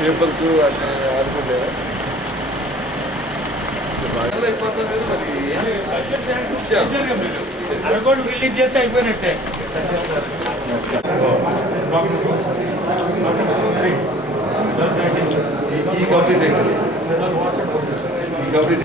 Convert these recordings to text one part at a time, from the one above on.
Papers అట్లా ఆడుకుంటారా అయిపోతుంది మరి చేస్తే అయిపోయినట్టే ఈ కంప్లీట్ ఈ కంప్లీట్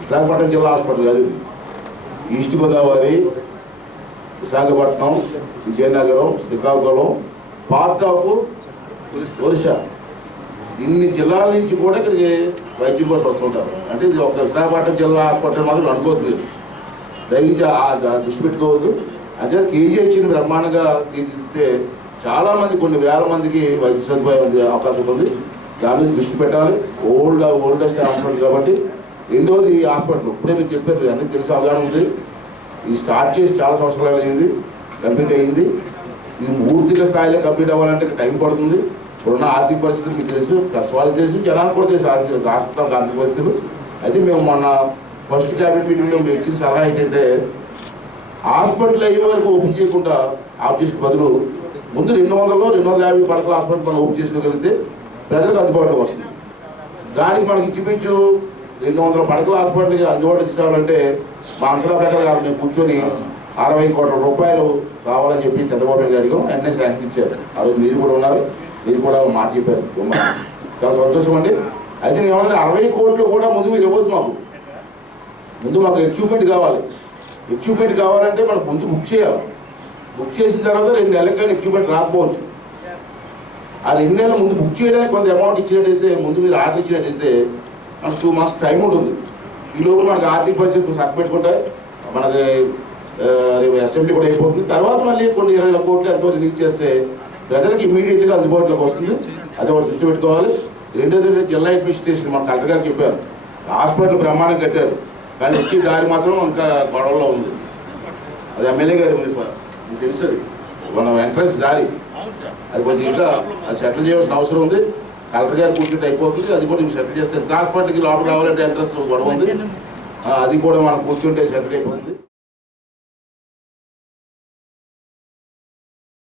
విశాఖపట్నం జిల్లా హాస్పిటల్ కాదు ఇది. East Godavari Visakhapatnam Vizianagaram Srikakulam part of Orissa. ఇన్ని జిల్లాల నుంచి కూడా ఇక్కడికి వైద్యం కోసం వస్తుంటారు. అంటే ఇది ఒక విశాఖపట్నం జిల్లా హాస్పిటల్ మాత్రం అనుకోవద్దు మీరు దయచేసి దృష్టి పెట్టుకోవద్దు. అంటే కేజీహెచ్ని బ్రహ్మాండంగా తీర్చిదిద్దితే చాలామంది కొన్ని వేల మందికి వైద్య సదుపాయం అవకాశం ఉంది. దాని మీద దృష్టి పెట్టాలి. ఓల్డ్ ఓల్డెస్ట్ హాస్పిటల్ కాబట్టి రెండోది ఈ హాస్పిటల్. ఇప్పుడే మీరు చెప్పారు మీరు అన్నీ తెలిసి అవగాహన ఉంది. ఇది స్టార్ట్ చేసి చాలా సంవత్సరాలు అయింది కంప్లీట్ అయింది. ఇది పూర్తిగా స్థాయిలో కంప్లీట్ అవ్వాలంటే టైం పడుతుంది. ఇప్పుడున్న ఆర్థిక పరిస్థితులు మీకు తెలుసు ప్లస్ వాళ్ళకి తెలుసు జనానికి కూడా తెలుసు ఆర్థిక రాష్ట్రం ఆర్థిక పరిస్థితులు. అయితే మేము మొన్న ఫస్ట్ క్యాబినెట్ మీటింగ్లో మేము ఇచ్చిన సలహా ఏంటంటే హాస్పిటల్ అయ్యే వరకు ఓపెన్ చేయకుండా ఆఫ్ చేసే బదులు ముందు రెండు వందలలో రెండు వందల యాభై పడకల హాస్పిటల్ మనం ఓపెన్ చేసుకోగలిగితే ప్రజలకు అందుబాటులో వస్తుంది. దానికి మనకి ఇంచుమించు రెండు వందల పడకల హాస్పిటల్కి అందుబాటు తీసుకురావాలంటే మా అంచనా ప్రకారం మేము కూర్చొని అరవై కోట్ల రూపాయలు కావాలని చెప్పి చంద్రబాబు నాయుడు అడిగాం వెంటనే శాంక్షన్ ఇచ్చారు. ఆ రోజు మీరు కూడా ఉన్నారు. మీరు కూడా మాట చెప్పారు. చాలా సంతోషం అండి. అయితే నేను ఏమన్నా అరవై కోట్లు కూడా ముందు మీరు ఇవ్వద్దు మాకు. ముందు మాకు ఎక్విప్మెంట్ కావాలి. ఎక్విప్మెంట్ కావాలంటే మనకు ముందు బుక్ చేయాలి. బుక్ చేసిన తర్వాత రెండు నెలలకైనా ఎక్విప్మెంట్ రాకపోవచ్చు. ఆ రెండు నెలల ముందు బుక్ చేయడానికి కొంత అమౌంట్ ఇచ్చినట్టయితే ముందు మీరు ఆర్డర్ ఇచ్చినట్టయితే మనకు టూ మంత్స్ టైం ఉంటుంది. ఈ లోపు మనకు ఆర్థిక పరిస్థితి సక్ పెట్టుకుంటాయి మనకి రేపు అసెంబ్లీ కూడా అయిపోతుంది. తర్వాత మళ్ళీ కొన్ని ఇరవై వేల కోట్లు ఎంతో రిలీజ్ చేస్తే ప్రజలకు ఇమీడియట్గా అందుబాటులోకి వస్తుంది. అది ఒకటి దృష్టి పెట్టుకోవాలి. రెండోది జిల్లా అడ్మినిస్ట్రేషన్ మన కలెక్టర్ గారు చెప్పారు. హాస్పిటల్ బ్రహ్మాండం కట్టారు. కానీ వచ్చే దారి మాత్రం ఇంకా గొడవలో ఉంది. అది ఎమ్మెల్యే గారు మీకు తెలుసు అది. ఎంట్రన్స్ దారి. అది కొంచెం ఇంకా అది సెటిల్ చేయాల్సిన అవసరం ఉంది. కలెక్టర్ గారు కూర్చుంటే అయిపోతుంది. అది కూడా సెటిల్ చేస్తే ఎంత హాస్పిటల్కి లోపల రావాలంటే ఎంట్రన్స్ గొడవ ఉంది. అది కూడా మనం కూర్చుంటే సెటిల్ అయిపోతుంది.